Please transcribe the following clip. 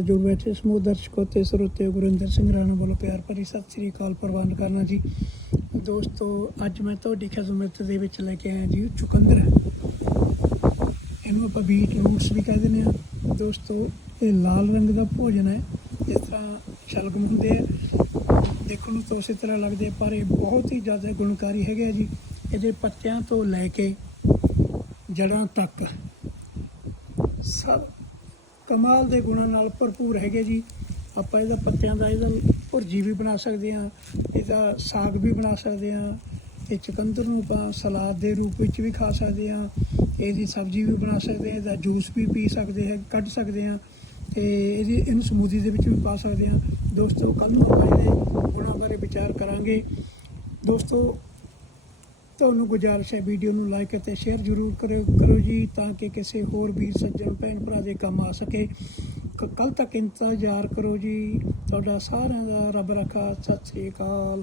ਜੁੜ ਬੈਠੇ ਸਮੂਹ ਦਰਸ਼ਕੋ ਤੇ ਸਰੋਤੇ ਗੁਰਿੰਦਰ ਸਿੰਘ ਰਾਣਾ ਵੱਲੋਂ ਪਿਆਰ ਭਰੀ ਸਤਿ ਸ੍ਰੀ ਅਕਾਲ ਪ੍ਰਵਾਨ ਕਰਨਾ ਜੀ। ਦੋਸਤੋ, ਅੱਜ ਮੈਂ ਤੁਹਾਡੀ ਖਿਦਮਤ ਦੇ ਵਿੱਚ ਲੈ ਕੇ ਆਇਆ ਜੀ ਚੁਕੰਦਰ। ਇਹਨੂੰ ਆਪਾਂ ਬੀਟ ਰੂਟਸ ਵੀ ਕਹਿੰਦੇ ਨੇ ਆ ਦੋਸਤੋ, ਇਹ ਲਾਲ ਰੰਗ ਦਾ ਭੋਜਨ ਹੈ। ਇਸ ਤਰ੍ਹਾਂ ਸ਼ਲਗਮ ਹੁੰਦੇ ਆ। ਦੇਖਣ ਨੂੰ ਤਾਂ ਉਸੇ ਤਰ੍ਹਾਂ ਲੱਗਦੇ ਪਰ ਇਹ ਬਹੁਤ ਹੀ ਜ਼ਿਆਦਾ ਗੁਣਕਾਰੀ ਹੈਗੇ ਆ ਜੀ। ਇਹਦੇ ਪੱਤਿਆਂ ਤੋਂ ਲੈ ਕੇ ਜੜਾਂ ਤੱਕ ਸਭ ਕਮਾਲ ਦੇ ਗੁਣਾਂ ਨਾਲ ਭਰਪੂਰ ਹੈਗੇ ਜੀ। ਆਪਾਂ ਇਹਦਾ ਪੱਤਿਆਂ ਦਾ ਇਹਦਾ ਭੁਰਜੀ ਵੀ ਬਣਾ ਸਕਦੇ ਹਾਂ, ਇਹਦਾ ਸਾਗ ਵੀ ਬਣਾ ਸਕਦੇ ਹਾਂ, ਇਹ ਚੁਕੰਦਰ ਨੂੰ ਆਪਾਂ ਸਲਾਦ ਦੇ ਰੂਪ ਵਿੱਚ ਵੀ ਖਾ ਸਕਦੇ ਹਾਂ, ਇਹਦੀ ਸਬਜ਼ੀ ਵੀ ਬਣਾ ਸਕਦੇ ਹਾਂ, ਇਹਦਾ ਜੂਸ ਵੀ ਪੀ ਸਕਦੇ ਹਾਂ, ਕੱਢ ਸਕਦੇ ਹਾਂ ਤੇ ਇਹਦੀ ਇਹਨੂੰ ਸਮੂਦੀ ਦੇ ਵਿੱਚ ਵੀ ਪਾ ਸਕਦੇ ਹਾਂ। ਦੋਸਤੋ ਕੱਲ ਨੂੰ ਆਪਾਂ ਇਹਦੇ ਗੁਣਾਂ ਬਾਰੇ ਵਿਚਾਰ ਕਰਾਂਗੇ। ਦੋਸਤੋ ਤੁਹਾਨੂੰ ਗੁਜ਼ਾਰਿਸ਼ ਹੈ ਵੀਡੀਓ ਨੂੰ ਲਾਈਕ ਅਤੇ ਸ਼ੇਅਰ ਜ਼ਰੂਰ ਕਰਿਓ ਕਰੋ ਜੀ, ਤਾਂ ਕਿ ਕਿਸੇ ਹੋਰ ਵੀਰ, ਸੱਜਣ, ਭੈਣ ਭਰਾ ਦੇ ਕੰਮ ਆ ਸਕੇ। ਕੱਲ ਤੱਕ ਇੰਤਜ਼ਾਰ ਕਰੋ ਜੀ। ਤੁਹਾਡਾ ਸਾਰਿਆਂ ਦਾ ਰੱਬ ਰੱਖਾ। ਸਤਿ ਸ੍ਰੀ ਅਕਾਲ।